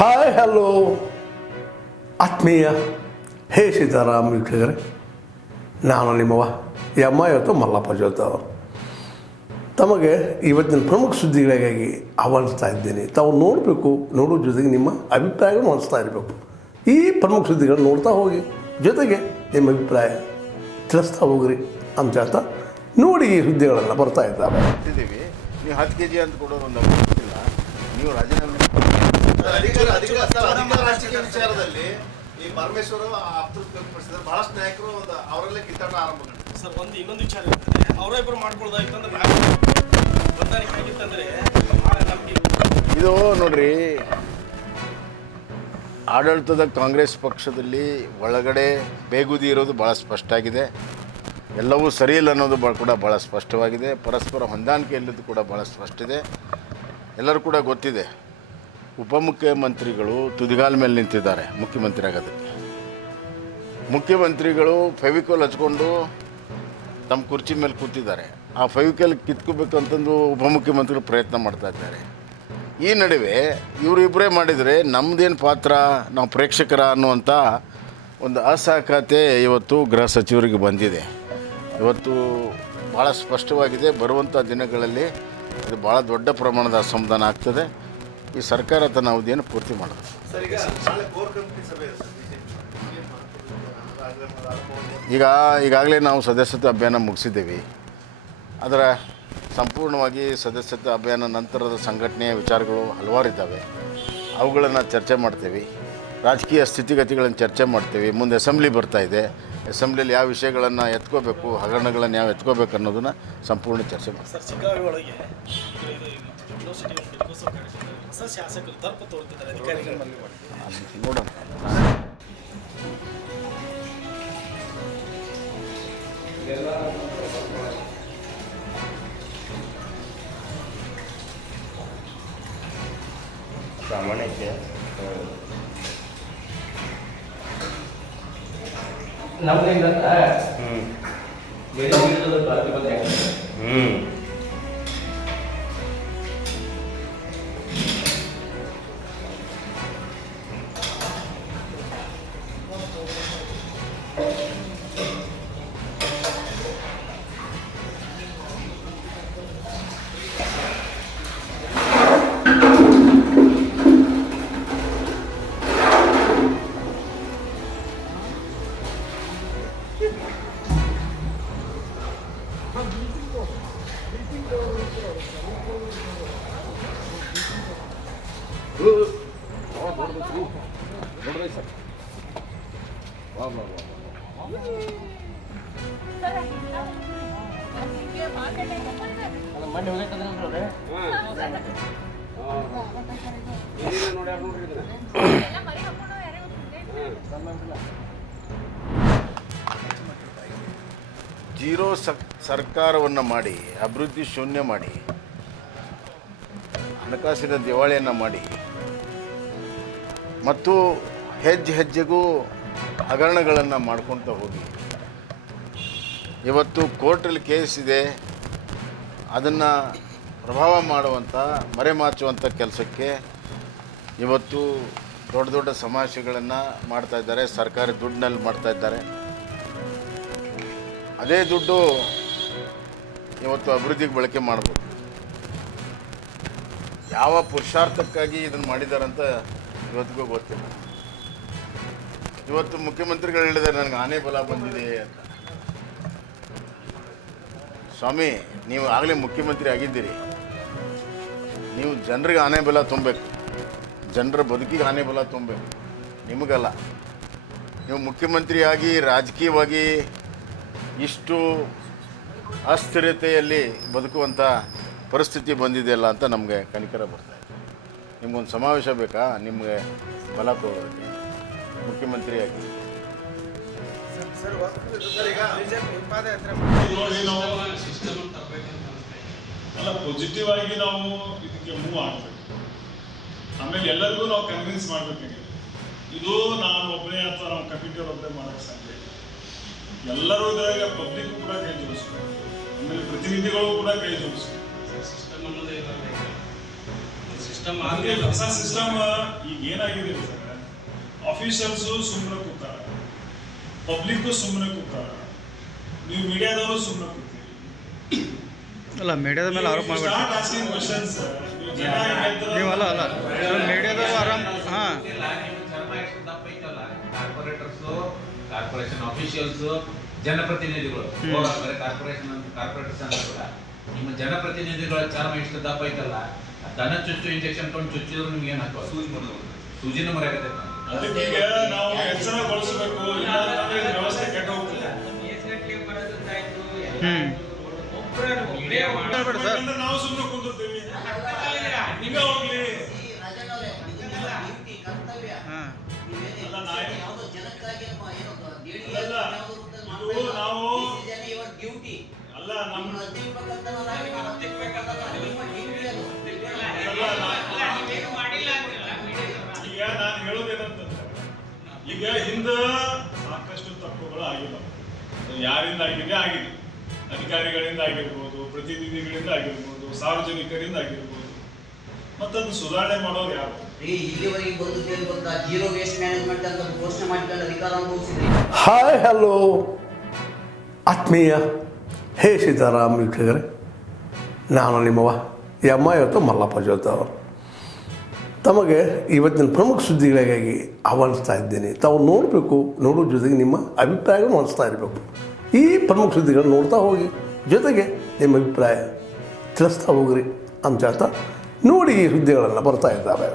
Hi hello ಆತ್ಮೀಯ. ಹೇ ಸೀತಾರಾಮ್ ವೀಕ್ಷಕರೇ, ನಾನು ನಿಮ್ಮವ ಯಮ್ಮ ಇವತ್ತು ಮಲ್ಲಪ್ಪ ಜೋತ ತಮಗೆ ಇವತ್ತಿನ ಪ್ರಮುಖ ಸುದ್ದಿಗಳಿಗಾಗಿ ಆಹ್ವಾನಿಸ್ತಾ ಇದ್ದೀನಿ. ತಾವು ನೋಡಬೇಕು, ನೋಡೋ ಜೊತೆಗೆ ನಿಮ್ಮ ಅಭಿಪ್ರಾಯಗಳನ್ನು ಹೊಂದಿಸ್ತಾ ಇರಬೇಕು. ಈ ಪ್ರಮುಖ ಸುದ್ದಿಗಳನ್ನು ನೋಡ್ತಾ ಹೋಗಿ, ಜೊತೆಗೆ ನಿಮ್ಮ ಅಭಿಪ್ರಾಯ ತಿಳಿಸ್ತಾ ಹೋಗ್ರಿ ಅಂತ ಹೇಳ್ತಾ ನೋಡಿ ಈ ಸುದ್ದಿಗಳೆಲ್ಲ ಬರ್ತಾ ಇದ್ದಾವೆ ನೀವು ಹತ್ತು ಕೆ ಜಿ ಅಂತ ಕೊಡೋದು ಒಂದು ನೀವು ರಾಜೀನಾಮೆ ರಾಜಕೀಯ ವಿಚಾರದಲ್ಲಿ ಈ ಪರಮೇಶ್ವರ ಆಪ್ತರು ವ್ಯಕ್ತಪಡಿಸಿದ್ದಾರೆ. ಬಹಳಷ್ಟು ನಾಯಕರು ಅವರಲ್ಲೇ ಕಿತ್ತಾಟ ಆರಂಭ. ಸರ್ ಒಂದು ಇನ್ನೊಂದು ವಿಚಾರ ಇರ್ತದೆ ಅವರೇ ಇಬ್ಬರು ನಾವು ಹೊಂದಾಣಿಕೆ ಆಗಿತ್ತಂದ್ರೆ ನಮಗೆ ಇದು ನೋಡ್ರಿ ಆಡಳಿತದ ಕಾಂಗ್ರೆಸ್ ಪಕ್ಷದಲ್ಲಿ ಒಳಗಡೆ ಬೇಗುದಿ ಇರೋದು ಭಾಳ ಸ್ಪಷ್ಟ ಆಗಿದೆ. ಎಲ್ಲವೂ ಸರಿ ಇಲ್ಲ ಅನ್ನೋದು ಭಾಳ ಕೂಡ ಭಾಳ ಸ್ಪಷ್ಟವಾಗಿದೆ. ಪರಸ್ಪರ ಹೊಂದಾಣಿಕೆ ಇಲ್ಲದ್ದು ಕೂಡ ಭಾಳ ಸ್ಪಷ್ಟ ಇದೆ. ಎಲ್ಲರೂ ಕೂಡ ಗೊತ್ತಿದೆ. ಉಪಮುಖ್ಯಮಂತ್ರಿಗಳು ತುದಿಗಾಲ ಮೇಲೆ ನಿಂತಿದ್ದಾರೆ, ಮುಖ್ಯಮಂತ್ರಿ ಆಗೋದಕ್ಕೆ ಮುಖ್ಯಮಂತ್ರಿಗಳು ಫೆವಿಕೋಲ್ ಹಚ್ಕೊಂಡು ತಮ್ಮ ಕುರ್ಚಿ ಮೇಲೆ ಕೂತಿದ್ದಾರೆ. ಆ ಫೆವಿಕಲ್ ಕಿತ್ಕೋಬೇಕಂತಂದು ಉಪಮುಖ್ಯಮಂತ್ರಿಗಳು ಪ್ರಯತ್ನ ಮಾಡ್ತಾ ಇದ್ದಾರೆ. ಈ ನಡುವೆ ಇವರಿಬ್ಬರೇ ಮಾಡಿದರೆ ನಮ್ಮದೇನು ಪಾತ್ರ, ನಾವು ಪ್ರೇಕ್ಷಕರ ಅನ್ನುವಂಥ ಒಂದು ಅಸಹಕತೆ ಇವತ್ತು ಗೃಹ ಸಚಿವರಿಗೆ ಬಂದಿದೆ. ಇವತ್ತು ಭಾಳ ಸ್ಪಷ್ಟವಾಗಿದೆ ಬರುವಂಥ ದಿನಗಳಲ್ಲಿ ಇದು ಭಾಳ ದೊಡ್ಡ ಪ್ರಮಾಣದ ಅಸಮಾಧಾನ ಆಗ್ತದೆ. ಈ ಸರ್ಕಾರ ತನ್ನ ಅವಧಿಯನ್ನು ಪೂರ್ತಿ ಮಾಡೋದು. ಈಗ ಈಗಾಗಲೇ ನಾವು ಸದಸ್ಯತ್ವ ಅಭಿಯಾನ ಮುಗಿಸಿದ್ದೀವಿ. ಅದರ ಸಂಪೂರ್ಣವಾಗಿ ಸದಸ್ಯತ್ವ ಅಭಿಯಾನ ನಂತರದ ಸಂಘಟನೆಯ ವಿಚಾರಗಳು ಹಲವಾರು ಇದ್ದಾವೆ. ಅವುಗಳನ್ನು ಚರ್ಚೆ ಮಾಡ್ತೀವಿ. ರಾಜಕೀಯ ಸ್ಥಿತಿಗತಿಗಳನ್ನು ಚರ್ಚೆ ಮಾಡ್ತೀವಿ. ಮುಂದೆ ಅಸೆಂಬ್ಲಿ ಬರ್ತಾ ಇದೆ. ಅಸೆಂಬ್ಲಿಯಲ್ಲಿ ಯಾವ ವಿಷಯಗಳನ್ನು ಎತ್ಕೋಬೇಕು ಹಗರಣಗಳನ್ನು ಯಾವ ಎತ್ಕೋಬೇಕು ಅನ್ನೋದನ್ನು ಸಂಪೂರ್ಣ ಚರ್ಚೆ ಸರ್ ಒಳಗೆ ಯೂನಿವರ್ಸಿಟಿ ಹೊಸ ಶಾಸಕರು ತೋರ್ತಿದ್ದಾರೆ ಅಧಿಕಾರಿಗಳ. ನೋಡೋಣ. ಪ್ರಾಮಾಣಿಕ ಹ್ಮ್. ಹ್ಞೂ ಬೇರೆ ಹ್ಞೂ ಜೀರೋ ಸರ್ಕಾರವನ್ನು ಮಾಡಿ ಅಭಿವೃದ್ಧಿ ಶೂನ್ಯ ಮಾಡಿ ಹಣಕಾಸಿನ ದಿವಾಳಿಯನ್ನು ಮಾಡಿ. ಮತ್ತು ಹೆಜ್ಜೆ ಹೆಜ್ಜೆಗೂ ಹಗರಣಗಳನ್ನು ಮಾಡ್ಕೊತ ಹೋಗಿ. ಇವತ್ತು ಕೋರ್ಟಲ್ಲಿ ಕೇಸ್ ಇದೆ. ಅದನ್ನು ಪ್ರಭಾವ ಮಾಡುವಂಥ ಮರೆಮಾಚುವಂಥ ಕೆಲಸಕ್ಕೆ ಇವತ್ತು ದೊಡ್ಡ ದೊಡ್ಡ ಸಮಾವೇಶಗಳನ್ನು ಮಾಡ್ತಾ ಇದ್ದಾರೆ. ಸರ್ಕಾರಿ ದುಡ್ಡಿನಲ್ಲಿ ಮಾಡ್ತಾ ಇದ್ದಾರೆ. ಅದೇ ದುಡ್ಡು ಇವತ್ತು ಅಭಿವೃದ್ಧಿಗೆ ಬಳಕೆ ಮಾಡ್ಬೋದು. ಯಾವ ಪುರುಷಾರ್ಥಕ್ಕಾಗಿ ಇದನ್ನು ಮಾಡಿದಾರಂತ ಇವತ್ತಿಗೂ ಗೊತ್ತಿಲ್ಲ. ಇವತ್ತು ಮುಖ್ಯಮಂತ್ರಿಗಳು ಹೇಳಿದ್ದಾರೆ, ನನಗೆ ಆನೆ ಬಲ ಬಂದಿದೆ ಅಂತ. ಸ್ವಾಮಿ, ನೀವು ಆಗಲೇ ಮುಖ್ಯಮಂತ್ರಿ ಆಗಿದ್ದೀರಿ. ನೀವು ಜನರಿಗೆ ಆನೆ ಬಲ ತುಂಬಬೇಕು. ಜನರ ಬದುಕಿಗೆ ಆನೆ ಬಲ ತುಂಬಬೇಕು. ನಿಮಗಲ್ಲ. ನೀವು ಮುಖ್ಯಮಂತ್ರಿಯಾಗಿ, ರಾಜಕೀಯವಾಗಿ ಇಷ್ಟು ಅಸ್ಥಿರತೆಯಲ್ಲಿ ಬದುಕುವಂಥ ಪರಿಸ್ಥಿತಿ ಬಂದಿದೆಯಲ್ಲ ಅಂತ ನಮಗೆ ಕನಿಕರ ಬರ್ತಾ ಇದೆ. ನಿಮ್ಗೊಂದು ಸಮಾವೇಶ ಬೇಕಾ? ನಿಮಗೆ ಬಲ ಕೊಡೋದಕ್ಕೆ ಮುಖ್ಯಮಂತ್ರಿಯಾಗಿ. ಅಲ್ಲ ಪಾಸಿಟಿವ್ ಆಗಿ ನಾವು ಇದಕ್ಕೆ ಮೂವ್ ಆಗ್ಬೇಕು. ಆಮೇಲೆ ಎಲ್ಲರಿಗೂ ನಾವು ಕನ್ವಿನ್ಸ್ ಮಾಡ್ಬೇಕಾಗಿದೆ. ಇದು ನಾನು ಒಬ್ಬನೇ ಅಥವಾ ನಾವು ಕಮಿಟಿ ಒಬ್ಬನೇ ಮಾಡೋಕೆ ಸಾಧ್ಯ ಇಲ್ಲ. ಎಲ್ಲರೂ ಇದ್ರಾಗ ಪಬ್ಲಿಕ್ ಕೂಡ ಕೈ ಜೋಡಿಸ್ಬೇಕು. ಆಮೇಲೆ ಪ್ರತಿನಿಧಿಗಳು ಕೂಡ ಕೈ ಜೋಡಿಸ್ಬೇಕು. ಸಿಸ್ಟಮ್ ಅದಕ್ಕೆ ಹೊಸ ಸಿಸ್ಟಮ್ ಈಗ ಏನಾಗಿದೆ ಸರ್ ಆಫೀಷಿಯಲ್ಸು ಸುಮ್ಮನೆ ಕೂತಾರ. ಪಬ್ಲಿಕ್ ಸುಮ್ಮನೆ ಕೂತಾರ. ನೀವು ಮೀಡಿಯಾದವರು ಸುಮ್ಮನೆ ಕೂತೀರಿ. ಅಲ್ಲ ಮೀಡಿಯಾದ ಮೇಲೆ ಆರೋಪ ಮಾಡಬೇಡಿ ಸ್ಟಾರ್ಟ್ ಆಸ್ಕಿಂಗ್ ಹೇಳ್ತಾರೋ- ನೀವು ಅಲ್ಲ ಅಲ್ಲ ಮೀಡಿಯಾದವರು ಆರಾಮ್ ಹಾಂ. ಕಾರ್ಪೊರೇಟರ್ಸ್ ಕಾರ್ಪೊರೇಷನ್ ಆಫೀಷಿಯಲ್ಸ್ ಜನಪ್ರತಿನಿಧಿಗಳು. ಕಾರ್ಪೊರೇಷನ್ ಕಾರ್ಪೊರೇಟರ್ಸ್ ಅಂತ ಕೂಡ ನಿಮ್ಮ ಜನಪ್ರತಿನಿಧಿಗಳ ಚರ್ಮ ಇಷ್ಟು ದಪ್ಪ ಐತಲ್ಲ? ದನ ಚುಚ್ಚು ಇಂಜೆಕ್ಷನ್ ತಗೊಂಡು ಚುಚ್ಚಿದ್ರು ನಿಮ್ಗೆ ಏನು ಹಾಕೋ ಸೂಜಿನ ಮರೆಯಾಗತ್ತೆ ಅದಕ್ಕೆ ಈಗ ನಾವು ಎಚ್ಚರಗೊಳಿಸಬೇಕು ಇಲ್ಲಾಂತಂದ್ರೆ ಇದು ವ್ಯವಸ್ಥೆ ಕೆಟ್ಟ ಹೋಗ್ತದೆ. ನಾವು ಸುಮ್ಮನೆ ಕುಂದಿರ್ತೀವಿ ಈಗ ಹಿಂದ ಸಾಕಷ್ಟು ತಪ್ಪುಗಳು ಆಗಿಲ್ಲ ಅದು ಯಾರಿಂದ ಆಗಿದೆ ಆಗಿದೆ. ಅಧಿಕಾರಿಗಳಿಂದ ಆಗಿರ್ಬೋದು ಪ್ರತಿನಿಧಿಗಳಿಂದ ಆಗಿರ್ಬೋದು ಸಾರ್ವಜನಿಕರಿಂದ ಆಗಿರ್ಬೋದು. ಮತ್ತದು ಸುಧಾರಣೆ ಮಾಡೋರು ಯಾರು? ಜೀರೋ ವೇಸ್ಟ್ ಮ್ಯಾನೇಜ್ಮೆಂಟ್ ಅಂತ ಒಂದು ಘೋಷಣೆ ಮಾಡ್ಕೊಂಡು ಅಧಿಕಾರ ಹಾಯ್ ಹಲೋ ಆತ್ಮೀಯ ಹೇ ಸೀತಾರಾಮ್ ವೀಕ್ಷಕರೇ. ನಾನು ನಿಮ್ಮವ ಎಮ್ಮ ಇವತ್ತು ಮಲ್ಲಪ್ಪ ಜೋತವರು ತಮಗೆ ಇವತ್ತಿನ ಪ್ರಮುಖ ಸುದ್ದಿಗಳಿಗಾಗಿ ಆಹ್ವಾನಿಸ್ತಾ ಇದ್ದೇನೆ. ತಾವು ನೋಡಬೇಕು, ನೋಡೋ ಜೊತೆಗೆ ನಿಮ್ಮ ಅಭಿಪ್ರಾಯಗಳನ್ನು ಹಂಚ್ತಾ ಇರಬೇಕು. ಈ ಪ್ರಮುಖ ಸುದ್ದಿಗಳನ್ನು ನೋಡ್ತಾ ಹೋಗಿ, ಜೊತೆಗೆ ನಿಮ್ಮ ಅಭಿಪ್ರಾಯ ತಿಳಿಸ್ತಾ ಹೋಗ್ರಿ ಅಂತ ಹೇಳ್ತಾ ನೋಡಿ ಈ ಸುದ್ದಿಗಳನ್ನು ಬರ್ತಾ ಇದ್ದಾವೆ.